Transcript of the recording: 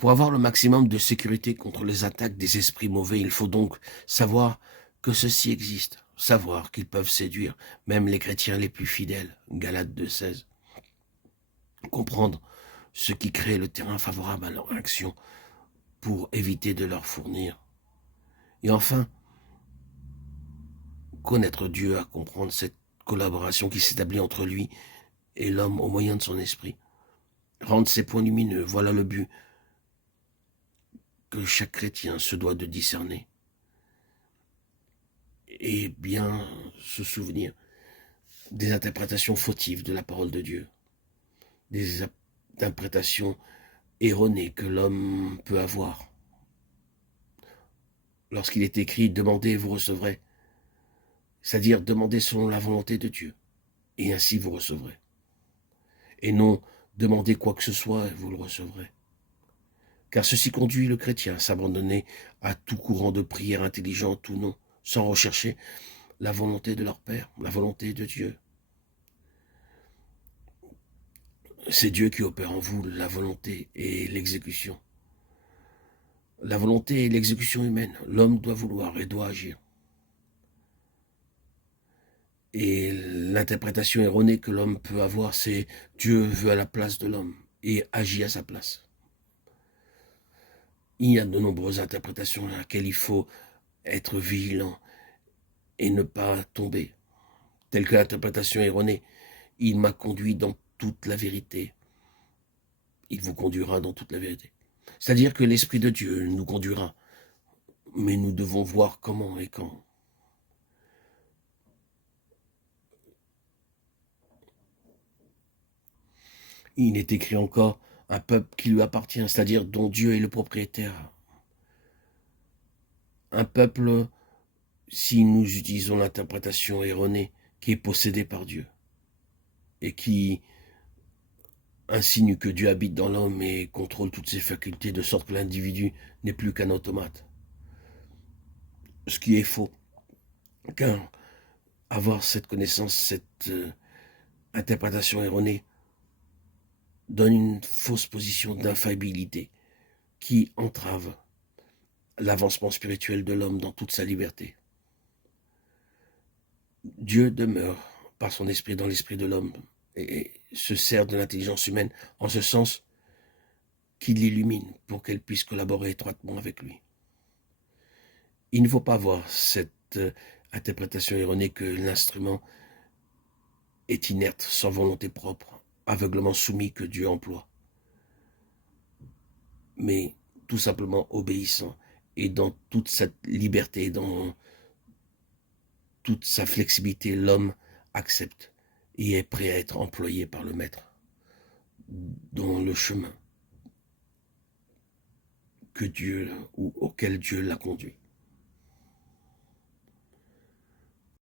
Pour avoir le maximum de sécurité contre les attaques des esprits mauvais, il faut donc savoir que ceci existe, savoir qu'ils peuvent séduire même les chrétiens les plus fidèles, Galates 2,16. Comprendre ce qui crée le terrain favorable à leur action pour éviter de leur fournir. Et enfin, connaître Dieu à comprendre cette collaboration qui s'établit entre lui et l'homme au moyen de son esprit. Rendre ses points lumineux, voilà le but que chaque chrétien se doit de discerner. Et bien se souvenir des interprétations fautives de la parole de Dieu, des interprétations erronées que l'homme peut avoir. Lorsqu'il est écrit « Demandez et vous recevrez », c'est-à-dire demandez selon la volonté de Dieu, et ainsi vous recevrez. Et non demandez quoi que ce soit et vous le recevrez. Car ceci conduit le chrétien à s'abandonner à tout courant de prière intelligente ou non, sans rechercher la volonté de leur Père, la volonté de Dieu. C'est Dieu qui opère en vous la volonté et l'exécution. La volonté et l'exécution humaine. L'homme doit vouloir et doit agir. Et l'interprétation erronée que l'homme peut avoir, c'est Dieu veut à la place de l'homme et agit à sa place. Il y a de nombreuses interprétations à laquelle il faut être vigilant et ne pas tomber. Telle que l'interprétation erronée, il m'a conduit dans toute la vérité. Il vous conduira dans toute la vérité. C'est-à-dire que l'Esprit de Dieu nous conduira, mais nous devons voir comment et quand. Il est écrit encore un peuple qui lui appartient, c'est-à-dire dont Dieu est le propriétaire. Un peuple, si nous utilisons l'interprétation erronée, qui est possédé par Dieu et qui insinue que Dieu habite dans l'homme et contrôle toutes ses facultés de sorte que l'individu n'est plus qu'un automate. Ce qui est faux. Car avoir cette connaissance, cette interprétation erronée, donne une fausse position d'infaillibilité qui entrave l'avancement spirituel de l'homme dans toute sa liberté. Dieu demeure par son esprit dans l'esprit de l'homme et se sert de l'intelligence humaine en ce sens qu'il l'illumine pour qu'elle puisse collaborer étroitement avec lui. Il ne faut pas voir cette interprétation erronée que l'instrument est inerte, sans volonté propre, aveuglement soumis que Dieu emploie, mais tout simplement obéissant et dans toute cette liberté, dans toute sa flexibilité, l'homme accepte et est prêt à être employé par le maître dans le chemin que Dieu ou auquel Dieu l'a conduit.